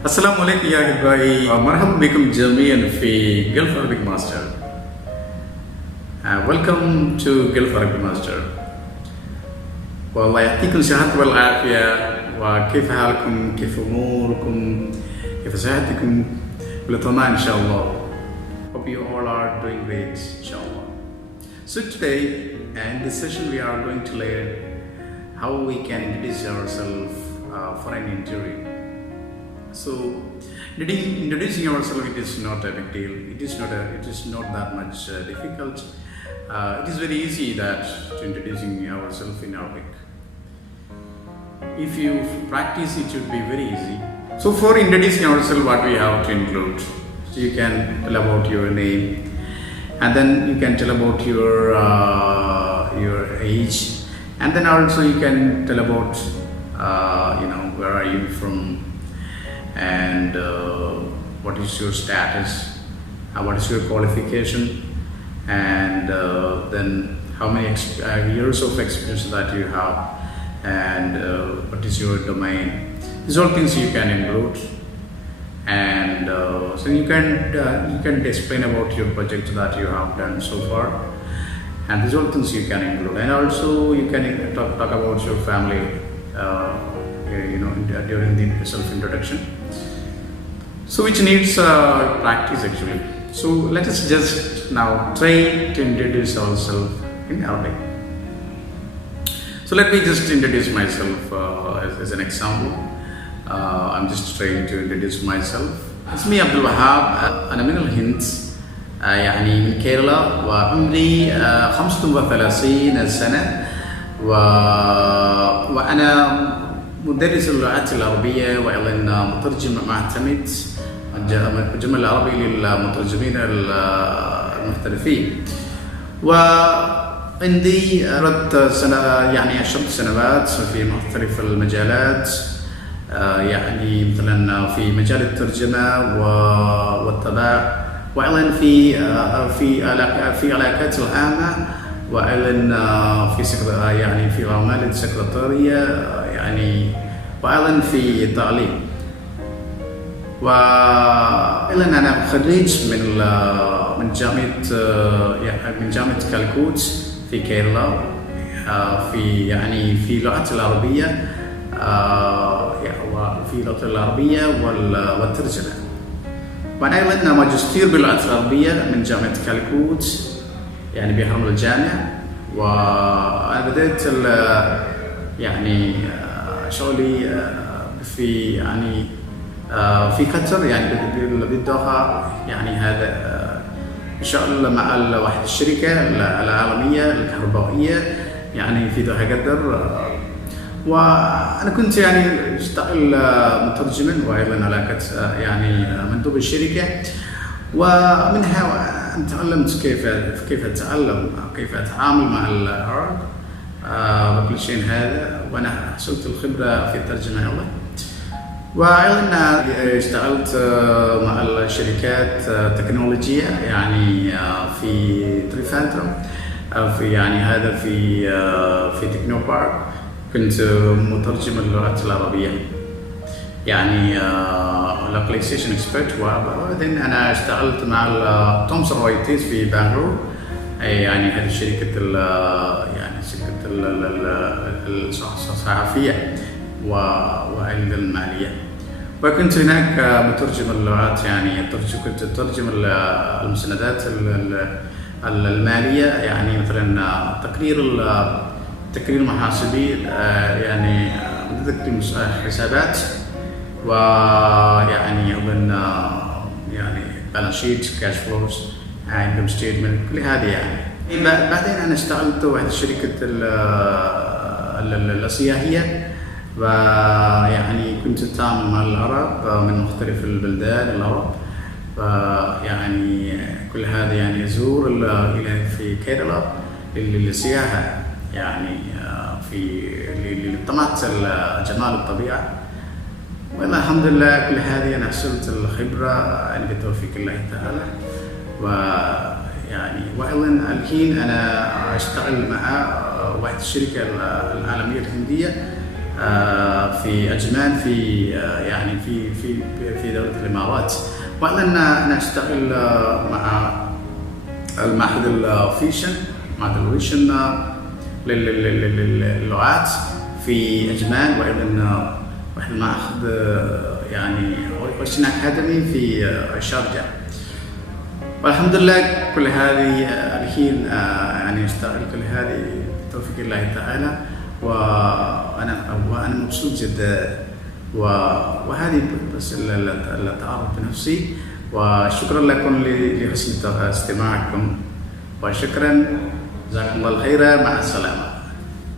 السلام عليكم يا أحبائي، مرحبا بكم جميعا في Gulf Arabic Master. Welcome to Gulf Arabic Master. والله يعطيكم الصحة والعافية. وكيف حالكم؟ كيف أموركم؟ كيف صحتكم؟ كل تمام إن شاء الله. Hope you all are doing great إن شاء الله. So today in this session we are going to learn how we can introduce ourselves for an interview. So introducing ourselves, it is not a big deal. It is not that much difficult. It is very easy that to introducing ourselves in Arabic. If you practice, it should be very easy. So for introducing ourselves, what we have to include? So you can tell about your name, and then you can tell about your age, and then also you can tell about where are you from, and what is your status, what is your qualification, and then how many years of experience that you have, and what is your domain. These are things you can include, and so you can explain about your project that you have done so far, and these are things you can include, and also you can talk about your family during the self-introduction, so which needs practice actually. So let us just now try to introduce ourselves in Arabic. So let me just introduce myself as an example. I'm just trying to introduce myself. اسمي عبد الوهاب، أنا من الهند، يعني من كيرلا، وعمري 35 سنة، وأنا مدرس اللغات العربية وأيضا مترجم معتمد الجمع العربي للمترجمين المحترفين. وعندي يعني 10 سنوات في مختلف المجالات، يعني مثلا في مجال الترجمة والطباعة، وأيضا في علاقات العامة، وأيضا في أعمال السكرتارية، يعني وأيضا في التعليم. وأيضا أنا خريج من جامعة كالكوت في كيرلا، في اللغة العربية، وفي اللغة العربية والترجمة. وأنا أيضا ماجستير باللغة العربية من جامعة كالكوت، يعني بحرم الجامعة. وأنا بدأت يعني شغلي في قطر، يعني بالدوحة، يعني هذا شغل مع واحد الشركة العالمية الكهربائية، يعني في دوحة قطر. وأنا كنت يعني أشتغل مترجما، وأيضا علاقة يعني مندوب الشركة، ومنها تعلمت كيف أتعامل مع العرب وكل شيء هذا، وأنا حصلت الخبرة في الترجمة أيضا. وأيضا اشتغلت مع الشركات التكنولوجية، يعني في تريفانتروم، في تكنو بارك، كنت مترجم اللغات العربية، يعني localization expert. وبعدين أنا اشتغلت مع تومسون رويترز في بانغلور، يعني هذه شركة الصحفية وأيضا المالية. وكنت هناك مترجم اللغات، يعني كنت أترجم المسندات المالية، يعني مثلا تقرير محاسبي، يعني تقرير حسابات، ويعني أيضا يعني بالانس شيت، كاش فلوز، انكم ستيتمنت، كل هذه يعني. بعدين أنا اشتغلت في شركة السياحية، ويعني كنت أتعامل مع العرب من مختلف البلدان العرب، يعني كل هذا يعني أزور في كيرلا للسياحة، يعني لطمات جمال الطبيعة. والحمد لله كل هذه أنا حصلت الخبرة يعني بتوفيق الله تعالى. ويعني وأيضا الحين أنا أشتغل مع واحد الشركة العالمية الهندية، في أجمان في يعني في دولة الإمارات. وأنا نشتغل مع المعهد الفيشن للغات في أجمان، وأيضا المعهد يعني ويشن أكاديمي في الشارقة. والحمد لله كل هذه الحين يعني أشتغل كل هذه بتوفيق الله تعالى، وأنا مبسوط جدا، وهذه بس التعارف بنفسي. وشكرا لكم لحسن استماعكم، وشكرا، جزاكم الله الخير، مع السلامة.